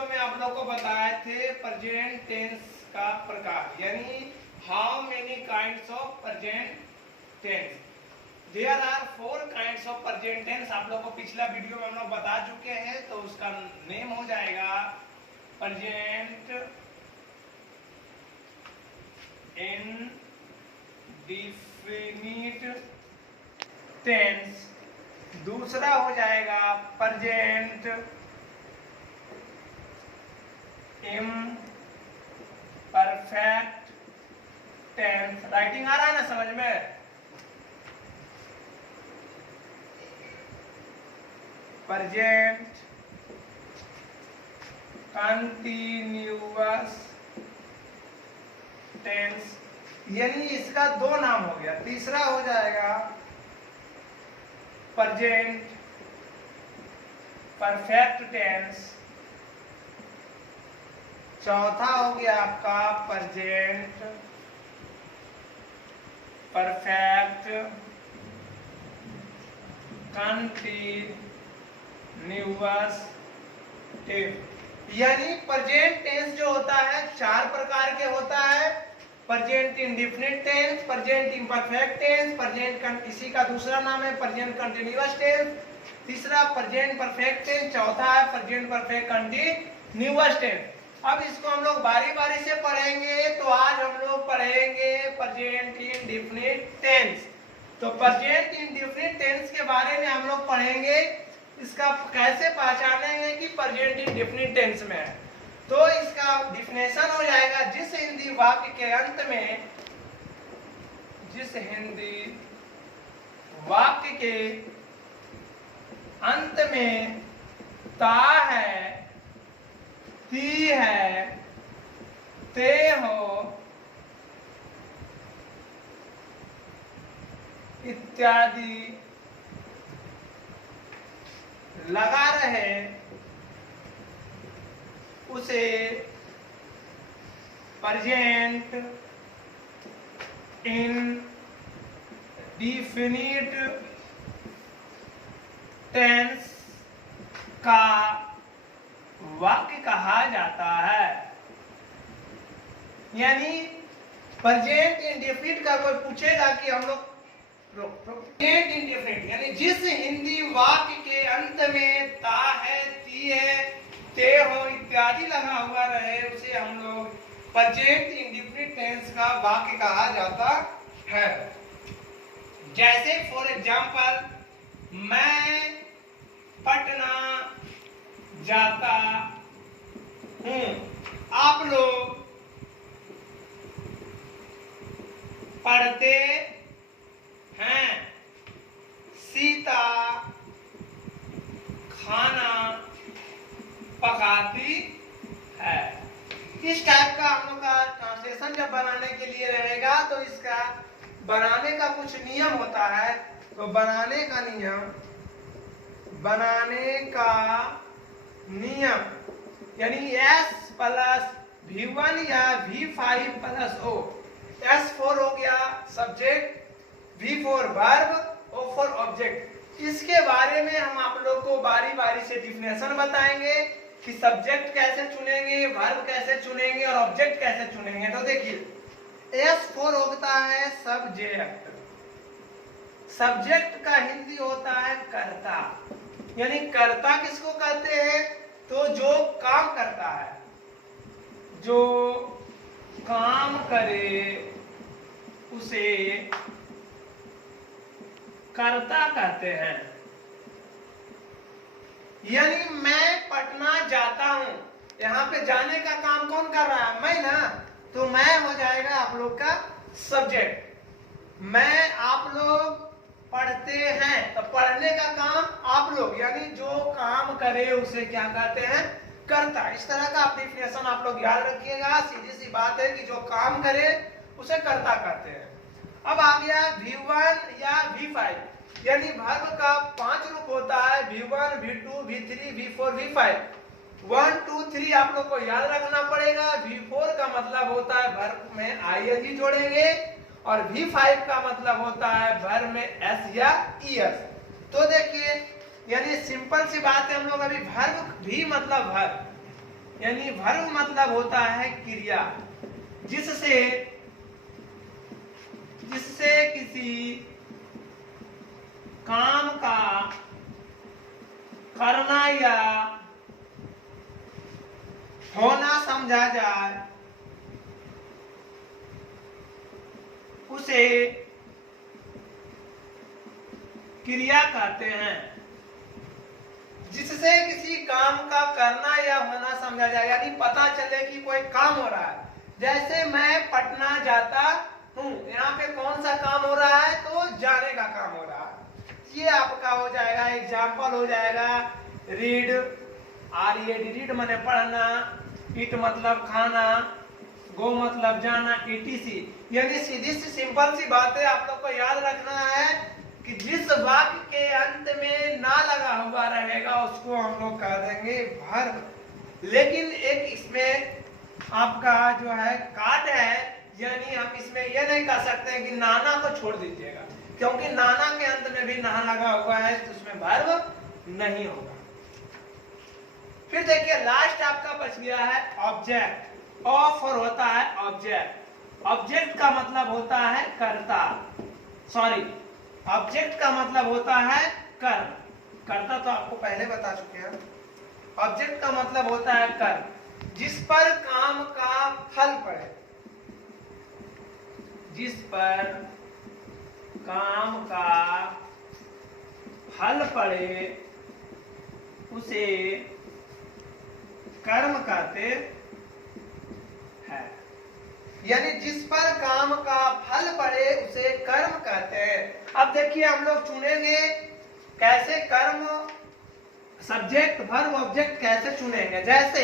Video में आप लोग को बताए थे प्रेजेंट टेंस का प्रकार, यानी how many kinds of present tense. There are 4 kinds of present tense. आप लोग को पिछला वीडियो में हम लोग बता चुके हैं, तो उसका नेम हो जाएगा प्रेजेंट इंडेफिनिट टेंस। दूसरा हो जाएगा प्रेजेंट इम्परफेक्ट टेंस। राइटिंग आ रहा है ना समझ में? प्रेजेंट कंटिन्यूअस टेंस, यानी इसका 2 नाम हो गया। तीसरा हो जाएगा प्रेजेंट परफेक्ट टेंस। चौथा हो गया आपका प्रेजेंट परफेक्ट कंटिन्यूअस टेंस। यानी प्रेजेंट टेंस जो होता है 4 प्रकार के होता है। Present indefinite tense, present imperfect tense, present इसी का दूसरा नाम है प्रेजेंट कंटिन्यूअस टेंस, तीसरा प्रेजेंट परफेक्ट टेंस, चौथा है प्रेजेंट परफेक्ट कंटिन्यूअस टेंस। अब इसको हम लोग बारी बारी से पढ़ेंगे। तो आज हम लोग पढ़ेंगे प्रेजेंट इंडेफिनिट टेंस। तो प्रेजेंट इंडेफिनिट टेंस के बारे में हम लोग पढ़ेंगे, इसका कैसे पहचानेंगे कि प्रेजेंट इंडेफिनिट टेंस में है। तो इसका डिफिनेशन हो जाएगा, जिस हिंदी वाक्य के अंत में, जिस हिंदी वाक्य के अंत में ता है, ती है, ते हो इत्यादि लगा रहे, उसे प्रेजेंट इंडेफिनिट टेंस का वाक्य कहा जाता है। यानी प्रेजेंट इंडेफिनिट का कोई पूछेगा कि हम लोग प्रेजेंट इंडेफिनिट यानी जिस हिंदी वाक्य के अंत में ता है, ती है, ते हो इत्यादि लगा हुआ रहे, उसे हम लोग प्रेजेंट इंडेफिनिट टेंस का वाक्य कहा जाता है। जैसे फॉर एग्जांपल, मैं पटना जाता हूं। आप लोग पढ़ते हैं। सीता खाना पकाती है। इस टाइप का हम लोग का ट्रांसलेशन जब बनाने के लिए रहेगा, तो इसका बनाने का कुछ नियम होता है। तो बनाने का नियम यानी S प्लस V1 या V5 प्लस O। S4 हो गया subject, V4 verb, O4 object. इसके बारे में हम आप लोग को बारी बारी से डिफिनेशन बताएंगे कि सब्जेक्ट कैसे चुनेंगे, वर्ब कैसे चुनेंगे और ऑब्जेक्ट कैसे चुनेंगे। तो देखिए, S4 होता है सब्जेक्ट। सब्जेक्ट का हिंदी होता है कर्ता। यानी कर्ता किसको कहते हैं? तो जो काम करता है, जो काम करे उसे कर्ता कहते हैं। यानी मैं पटना जाता हूं, यहाँ पे जाने का काम कौन कर रहा है? मैं ना। तो मैं हो जाएगा आप लोग का सब्जेक्ट। मैं, आप लोग पढ़ते हैं, तो पढ़ने का काम आप लोग, यानी जो काम करे उसे क्या कहते हैं? कर्ता। इस तरह का आप डिफिनेशन आप लोग याद रखिएगा। सीधी सी बात है कि जो काम करे उसे कर्ता कहते हैं। अब आ गया V1 या V5, यानी वर्ब का 5 रूप होता है, V1, V2, V3, V4, V5। 1, 2, 3 आप लोग को याद रखना पड़ेगा। V4 का मतलब होता है वर्ब में ing जोड़ेंगे, और V5 का मतलब होता है वर्ब में S या ES। तो देखिए, यानी सिंपल सी बात है, हम लोग अभी वर्ब भी मतलब वर्ब, यानी वर्ब मतलब होता है क्रिया, जिससे किसी काम का करना या होना समझा जाए, उसे क्रिया कहते हैं। जिससे किसी काम का करना या होना समझा जाए, यानी पता चले कि कोई काम हो रहा है। जैसे मैं पटना जाता हूँ, यहाँ पे कौन सा काम हो रहा है, तो जाने का काम हो रहा है। ये आपका हो जाएगा, एग्जाम्पल हो जाएगा रीड, रीड माने पढ़ना, इट मतलब खाना, गो मतलब जाना, etc। यानी सीधी सी सिंपल सी बात है, आप लोग को याद रखना है कि जिस वाक्य के अंत में ना लगा हुआ रहेगा उसको हम लोग कह देंगे वर्ब। लेकिन एक इसमें आपका जो है काट है, यानी हम इसमें यह नहीं कह सकते हैं कि नाना को छोड़ दीजिएगा, क्योंकि नाना के अंत में भी ना लगा हुआ है तो उसमें वर्ब नहीं होगा। फिर देखिए लास्ट आपका बच गया है ऑब्जेक्ट। ऑफ और होता है ऑब्जेक्ट। ऑब्जेक्ट का मतलब होता है कर्ता, सॉरी, ऑब्जेक्ट का मतलब होता है कर्म। कर्ता तो आपको पहले बता चुके हैं। ऑब्जेक्ट का मतलब होता है कर्म, जिस पर काम का फल पड़े, जिस पर काम का फल पड़े उसे कर्म कहते हैं। यानी जिस पर काम का फल पड़े उसे कर्म कहते हैं। अब देखिए हम लोग चुनेंगे कैसे कर्म, सब्जेक्ट वर्ब ऑब्जेक्ट कैसे चुनेंगे। जैसे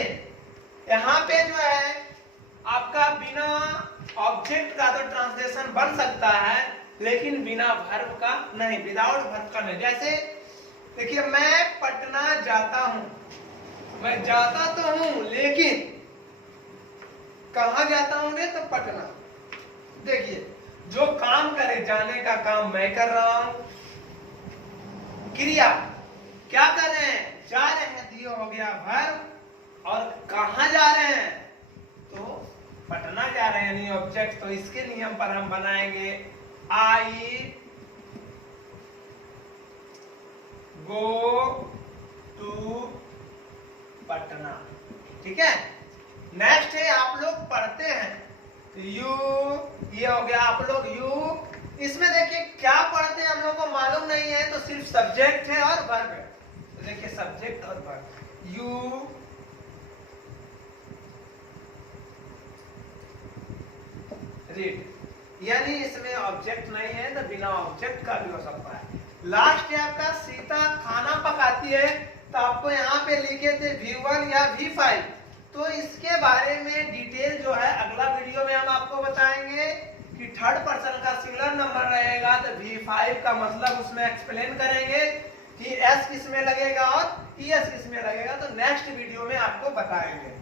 यहाँ पे जो है आपका बिना ऑब्जेक्ट का तो ट्रांसलेशन बन सकता है, लेकिन बिना वर्ब का नहीं, विदाउट वर्ब का नहीं। जैसे देखिए मैं पटना जाता हूं, मैं जाता तो हूं लेकिन कहां जाता हूं रे, तो पटना। देखिए जो काम करे, जाने का काम मैं कर रहा हूं, क्रिया क्या कर रहे हैं, जा रहे हैं, दिया हो गया वर्ब। और कहां जा रहे हैं, तो पटना जा रहे हैं, यानी ऑब्जेक्ट। तो इसके नियम पर हम बनाएंगे आई गो टू पटना। ठीक है। नेक्स्ट है आप लोग पढ़ते हैं, यू, ये हो गया आप लोग यू। इसमें देखिए क्या पढ़ते हैं हम लोग को मालूम नहीं है, तो सिर्फ सब्जेक्ट है और वर्ब है। तो देखिए सब्जेक्ट और वर्ब, यू रीड, यानी इसमें ऑब्जेक्ट नहीं है तो बिना ऑब्जेक्ट का भी हो सकता है। लास्ट है आपका सीता खाना पकाती है, तो आपको यहाँ पे लिखे थे V1 या V5। तो इसके बारे में डिटेल जो है अगला वीडियो में हम आपको बताएंगे कि थर्ड पर्सन का सिंगुलर नंबर रहेगा तो V5 का मतलब उसमें एक्सप्लेन करेंगे कि S किस में लगेगा और ES किस में लगेगा। तो नेक्स्ट वीडियो में आपको बताएंगे।